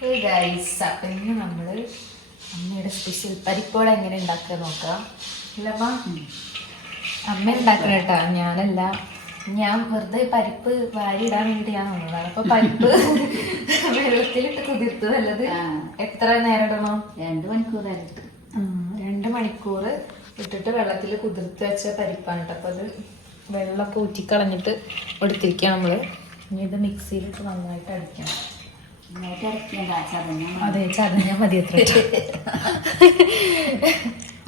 Guys അപ്പം ഇന്ന് നമ്മൾ അമ്മയുടെ സ്പെഷ്യൽ പരിപ്പോട എങ്ങനെ ഉണ്ടാക്കുക നോക്കാം. ഇല്ലമ്മ അമ്മ? ഉണ്ടാക്കണ കേട്ടോ. ഞാനല്ല. ഞാൻ വെറുതെ പരിപ്പ് വാരിയിടാൻ വേണ്ടി ഞാൻ വന്നതാണ് അപ്പൊ പരിപ്പ് വെള്ളത്തിലിട്ട് കുതിർത്തു. നല്ലത് ആ. എത്ര നേരം ഇടണം? രണ്ട് മണിക്കൂറായിട്ട് രണ്ട് മണിക്കൂർ ഇട്ടിട്ട് വെള്ളത്തിൽ കുതിർത്ത് വെച്ച പരിപ്പാണ് കേട്ടോ. അപ്പൊ അത് വെള്ളമൊക്കെ ഊറ്റിക്കളഞ്ഞിട്ട് എടുത്തിരിക്കുക നമ്മൾ. ഇനി ഇത് മിക്സിയിലിട്ട് നന്നായിട്ട് അടിക്കണം. ചതഞ്ഞ മതി. അത്ര.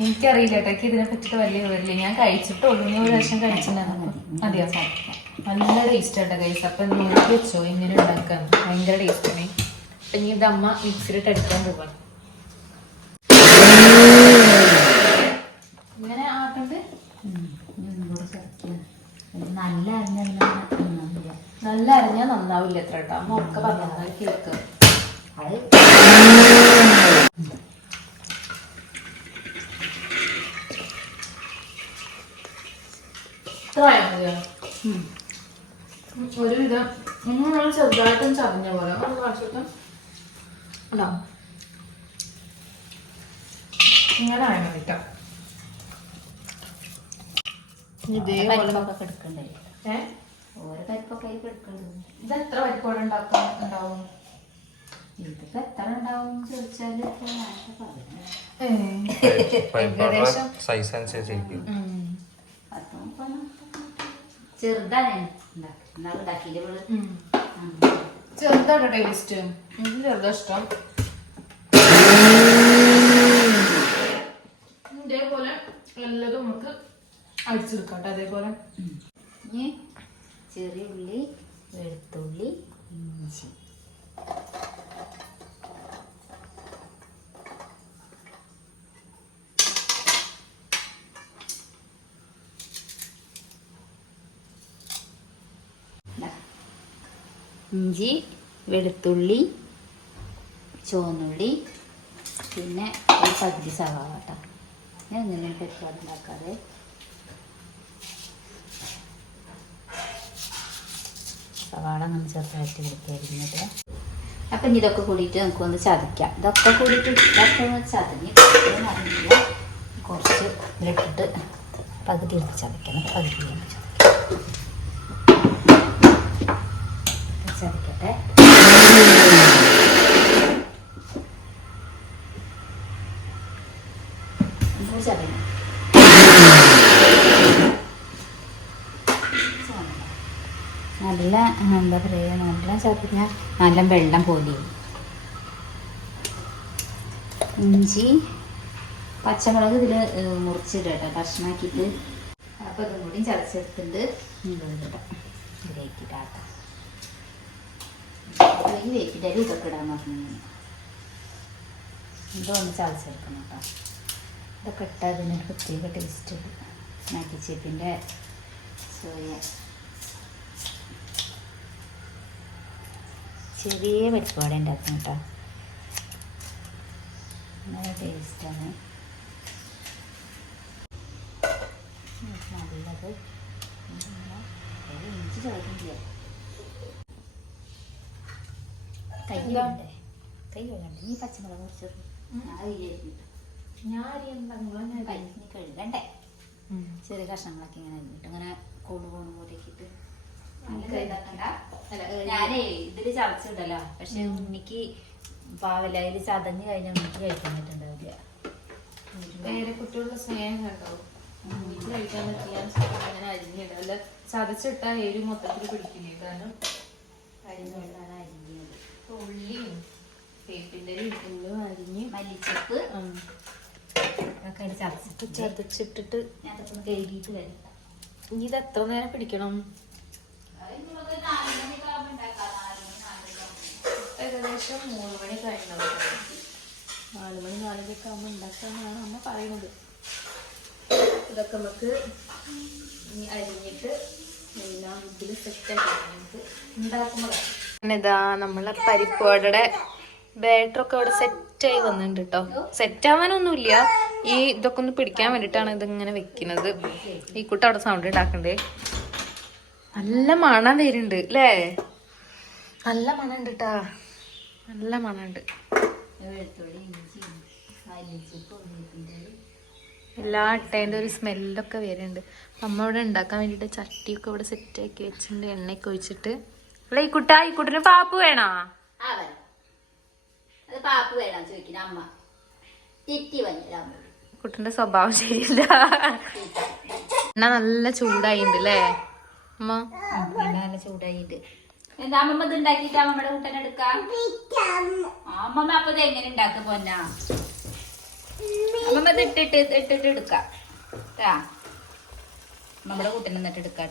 എനിക്കറിയില്ല കേട്ടോ ഇതിനെ പറ്റിട്ട് വലിയ വിവരമില്ല. ഞാൻ കഴിച്ചിട്ടുള്ളൂ ഇനി ഒരു വർഷം കഴിച്ചിട്ടുണ്ടായിരുന്നു അതെയോ? നല്ല ടേസ്റ്റ് ആട്ടോ കഴിച്ചു അപ്പൊ നോക്കി വെച്ചോ ഇങ്ങനെ ഉണ്ടാക്കാൻ. ഭയങ്കര ടേസ്റ്റ് ആണ്. അപ്പൊ ഇനി ഇത് അമ്മ എടുക്കാൻ പോവാണ് ഇങ്ങനെ ഇത് നല്ല അരിഞ്ഞല്ല നല്ല അരിഞ്ഞാൽ നന്നാവില്ല എത്ര കേട്ടോ. അമ്മ ഒക്കെ പറഞ്ഞാൽ കേക്ക്. അത് മതിയോ. ഒരുവിധം ചെറുതായിട്ടും ചതഞ്ഞ പോലെ. ഒരു പ്രാവശ്യത്തും അതാ ഇങ്ങനെ മതി കേട്ടോ. ഇതേപോലെ എടുക്കണ്ടത് ഇത് എത്ര പരിപ്പോടെ ഉണ്ടാക്കാൻ ഉണ്ടാവും? ഇതിപ്പോ എത്ര ഉണ്ടാവും ചോദിച്ചാൽ സൈസ് അനുസരിച്ചിരിക്കും ചെറുതാണ്. ടേസ്റ്റ് എനിക്ക് ചെറുതാ ഇഷ്ടം. ഇതേപോലെ എല്ലാതും നമുക്ക് അടിച്ചെടുക്കാം കേട്ടോ അതേപോലെ ഇനി ചെറിയ ഉള്ളി വെളുത്തുള്ളി ഇഞ്ചി. ഇഞ്ചി വെളുത്തുള്ളി ചുവന്നുള്ളി പിന്നെ ഒരു പകുതി സവാള കേട്ടോ ഞാൻ ഇങ്ങനെ പെരുപ്പാട് സവാള നമ്മൾ ചെറുതായിട്ട് എടുക്കരിഞ്ഞത് അപ്പം ഇതൊക്കെ കൂടിയിട്ട് നമുക്കൊന്ന് ചതയ്ക്കാം. ഇതൊക്കെ കൂടിയിട്ട് ഇതൊക്കെ ഒന്ന് ചതഞ്ഞ് അറിയില്ല കുറച്ച് ഇതിലിട്ടിട്ട് പകുതി എടുത്ത് ചതയ്ക്കണം. പകുതി എടുത്ത് ചതയ്ക്കാം ചതയ്ക്കട്ടെ. ഒന്ന് നല്ല എന്താ പറയുക നല്ല ചതഞ്ഞ നല്ല വെള്ളം പോലെ. ഇഞ്ചി പച്ചമുളക് ഇതിൽ മുറിച്ചിടുക കേട്ടോ ഭക്ഷണമാക്കിയിട്ട് അപ്പോൾ ഇതും കൂടി ചതച്ചെടുത്തിട്ട് ഇതിലേക്ക് ഇടാട്ടോ ഈ വേപ്പിന്റെ ഇതൊക്കെ ഇടാൻ പറഞ്ഞു ഇതൊന്ന് ചതച്ചെടുക്കണം കേട്ടോ. ഇതൊക്കെ ഇട്ടാൽ അതിനൊരു പ്രത്യേക ടേസ്റ്റ് ഉണ്ട്. ചേപ്പിന്റെ സോയ. ചെറിയ പരിപ്പാടെ ഉണ്ടാക്കും കേട്ടോ. നല്ല ടേസ്റ്റാണ് നല്ലത്. ഇഞ്ചി ചോദിക്കില്ല കൈ വേണ്ടേ കൈ വേണ്ടേ നീ പച്ചമുളക് മുറിച്ചു കഴുകണ്ടേ? ചെറിയ കഷ്ണങ്ങളൊക്കെ ഇങ്ങനെ ഇങ്ങനെ കോണ് പോലെ പോലെയൊക്കെ ഞാനേ ഇതിൽ ചതച്ചിട്ടല്ലോ പക്ഷെ ഉണ്ണിക്ക് പാവല്ല ഇതിൽ ചതഞ്ഞു കഴിഞ്ഞാൽ ഉണ്ണിക്ക് കഴിക്കാൻ പറ്റുന്നുണ്ടാവില്ല വേറെ കുട്ടികളുടെ സ്നേഹം കണ്ടോ? വീട്ടിൽ കഴിക്കാൻ പറ്റില്ല. അങ്ങനെ അരിഞ്ഞിടും. അല്ല ചതച്ചിട്ടാ എരി മൊത്തത്തിൽ പിടിക്കില്ലേ? കാരണം അരിഞ്ഞുകൊണ്ടാണ് അരിഞ്ഞത് ഉള്ളിയും വേപ്പിന്റെ ഉള്ളും അരിഞ്ഞ് മല്ലിച്ചപ്പ്. ചതച്ചിട്ട് ചതച്ചിട്ടിട്ട് ഞാൻ കഴുകിയിട്ട് വരാം. ഇനി ഇത് എത്ര നേരം പിടിക്കണം? ഏകദേശം മൂന്ന് മണി കഴിഞ്ഞത് നാല് മണി നാലരയൊക്കെ ആകുമ്പോൾ ഉണ്ടാക്കാന്നാണ് അമ്മ പറയുന്നത്. ഇതൊക്കെ നമുക്ക് അരിഞ്ഞിട്ട് എല്ലാം ഇതിൽ സെറ്റാക്കി നമുക്ക് ഉണ്ടാക്കുമ്പോൾ ഇതാ നമ്മളെ പരിപ്പുവടയുടെ ബാറ്റർ ഒക്കെ ഇവിടെ സെറ്റായി വന്നിട്ടുണ്ട് കേട്ടോ സെറ്റ് ആവാനൊന്നുമില്ല. ഈ ഇതൊക്കെ ഒന്ന് പിടിക്കാൻ വേണ്ടിയിട്ടാണ് ഇതിങ്ങനെ വെക്കുന്നത്. ഈ കുട്ടി അവിടെ സൗണ്ട് ഉണ്ടാക്കണ്ടേ? നല്ല മണം വരുന്നുണ്ട് അല്ലേ? നല്ല മണം ഉണ്ട്. കേട്ടാ നല്ല മണമുണ്ട് ഉണ്ട് എല്ലാ അട്ടേന്റെ ഒരു സ്മെല്ലൊക്കെ വരുന്നുണ്ട്. അമ്മ ഇവിടെ ഉണ്ടാക്കാൻ വേണ്ടിയിട്ട് ചട്ടിയൊക്കെ ഇവിടെ സെറ്റ് ആക്കി വെച്ചിട്ടുണ്ട് എണ്ണയൊക്കെ ഒഴിച്ചിട്ട്. അല്ല ഈ കുട്ട ഈ കുട്ടിന് പാപ്പ് വേണോ? കുട്ടിന്റെ സ്വഭാവം ശരിയില്ല. എണ്ണ നല്ല ചൂടായിണ്ട് അല്ലേ? അമ്മ നല്ല ചൂടായിട്ട് എന്താ അമ്മമ്മ ഇത് ഉണ്ടാക്കിട്ട് അമ്മമ്മയുടെ കുട്ടനെ എടുക്കാം? അമ്മമ്മ അപ്പൊ എങ്ങനെ ഉണ്ടാക്ക പോന്ന? അമ്മമ്മ ഇത് ഇട്ടിട്ട് ഇട്ടിട്ട് എടുക്കാം. ട്ടാ. നമ്മുടെ കുട്ടനെ എന്നിട്ട് എടുക്കാം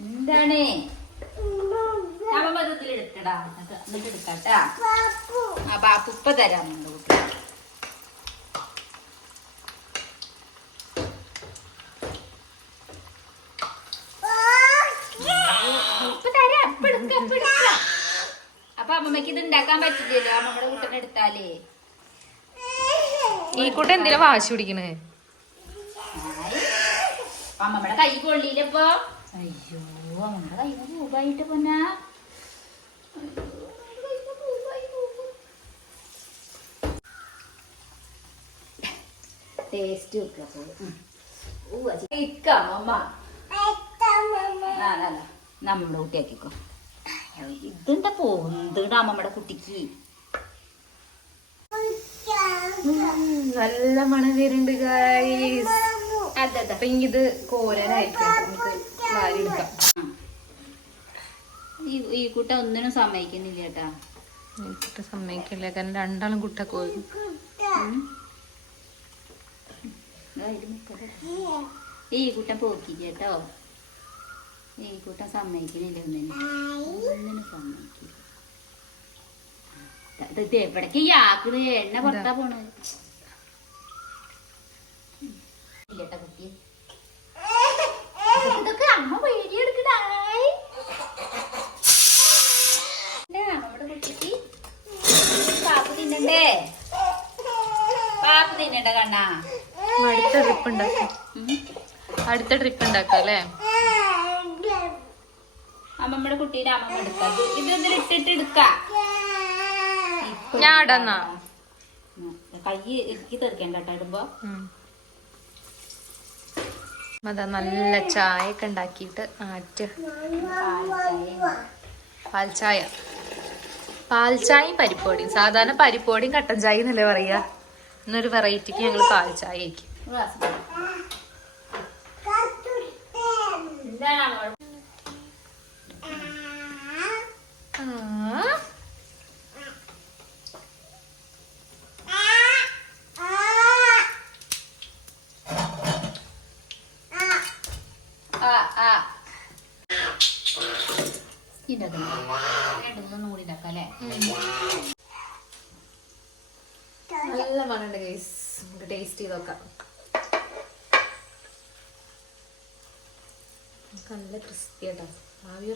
എന്താണ്? അമ്മമ്മ ഇത് ഇതിൽ എടുക്കടാ. എന്നിട്ട് എടുക്കാം ട്ടാ. ആ ബാപ്പുപ്പ തരാം നമ്മുടെ കുട്ടി ഇപ്പൊ തരാം ഇപ്പൊ എടുക്ക ഇപ്പൊ എടുക്ക അപ്പൊ അമ്മമ്മക്ക് ഇത് ഉണ്ടാക്കാൻ പറ്റില്ലല്ലോ. അമ്മമ്മയുടെ കുട്ടനെ എടുത്താലേ. ഈ കുട്ട എന്തിനാ വാശി പിടിക്കണേ? അമ്മമ്മടെ കൈ കൊള്ളിയില്ലപ്പോ അയ്യോ അമ്മടെ കൈ പൂവായിട്ട് പൊന്നാ. ടേസ്റ്റ് വെക്കാം അമ്മ. നമ്മുടെ കുട്ടിയാക്കിക്കോ ഇതുണ്ട പോകുന്നുണ്ട് അമ്മമ്മയുടെ കുട്ടിക്ക് നല്ല മണം വരുന്നുണ്ട് ഗൈസ് അതെ അതെ അപ്പൊ ഇത് നമുക്ക് എടുക്കാം ഈ കുട്ട ഒന്നിനും സമ്മതിക്കുന്നില്ല കേട്ടാ ഈ കുട്ട സമ്മതിക്കില്ല കാരണം രണ്ടാളും കുട്ട കോരും ഈ കുട്ടം പോക്കി കേട്ടോ ഈ കൂട്ടം സമ്മതിക്കുന്നില്ല ഒന്നിനും. ഒന്നിനും സമ്മതിക്കില്ല. ഇത് ഇത് എവിടേക്ക് ഈ ആക്കണ് എണ്ണ പുറത്താ പോണ ഇല്ലട്ടാ കുട്ടി. ഇതൊക്കെ അമ്മ പേടിയെടുക്കണായി നമ്മുടെ കുട്ടിക്ക് പാപ്പ് തിന്നണ്ടേ? പാപ്പ് തിന്നണ്ട കണ്ണാ. അടുത്ത ട്രിപ്പ് ഉണ്ടാക്കാം. അടുത്ത ട്രിപ്പ് ഉണ്ടാക്കാം അല്ലേ അമ്മമ്മയുടെ കുട്ടീനെ അമ്മമ്മ എടുക്കാം ഇത് ഇത് ഇതിൽ ഇട്ടിട്ട് എടുക്കാം. ഞാൻ ഇടന്നാ കൈ ഇറക്കി തെറിക്കണ്ട കേട്ടോ ഇടുമ്പോ. അതാ നല്ല ചായ ഒക്കെ ഉണ്ടാക്കിയിട്ട് ആറ്റ്. പാൽ ചായ പാൽ ചായയും പരിപ്പോടിയും സാധാരണ പരിപ്പോടിയും കട്ടൻ ചായ എന്നല്ലേ പറയാ? ഇന്നൊരു വെറൈറ്റിക്ക് ഞങ്ങൾ പാൽ ചായ. ആയിരിക്കും ഗ്ലാസ് കൊടു. എന്താണ് അമ്മ ആ ആ ഇതിന്റെ രണ്ടു കൂടി ഉണ്ടാക്കാം അല്ലേ നല്ല മണുണ്ട് ഗൈസ് നമുക്ക് ടേസ്റ്റ് ചെയ്ത് നോക്കാം. നമുക്ക് നല്ല ക്രിസ്പി ആട്ടോ. ആവി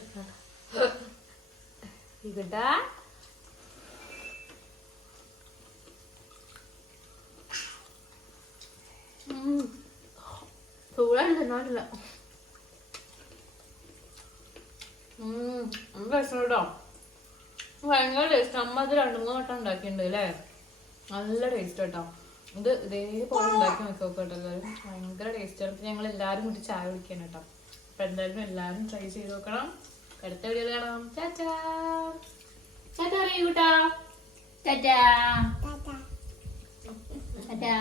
ഇതാ ഉം. ഉം. കേട്ടോ. ഭയങ്കര ടേസ്റ്റ് അമ്മ അത് രണ്ടു മൂന്ന് വട്ടം ഉണ്ടാക്കിയിട്ടുണ്ട് അല്ലേ നല്ല ടേസ്റ്റ് കേട്ടോ. ഇത് ഇതേപോലെ ഉണ്ടാക്കി നോക്കി കേട്ടോ എല്ലാവരും. ഭയങ്കര ടേസ്റ്റ് ആണ്. ഞങ്ങൾ എല്ലാവരും കൂടി ചായ കുടിക്കാൻ കേട്ടോ. അപ്പൊ എന്തായാലും എല്ലാവരും ട്രൈ ചെയ്ത് നോക്കണം. അടുത്ത വീഡിയോ കാണാം. ചാച്ചാ ചാച്ചാ അറിയൂ കൂട്ടാ? ടാറ്റാ ടാറ്റാ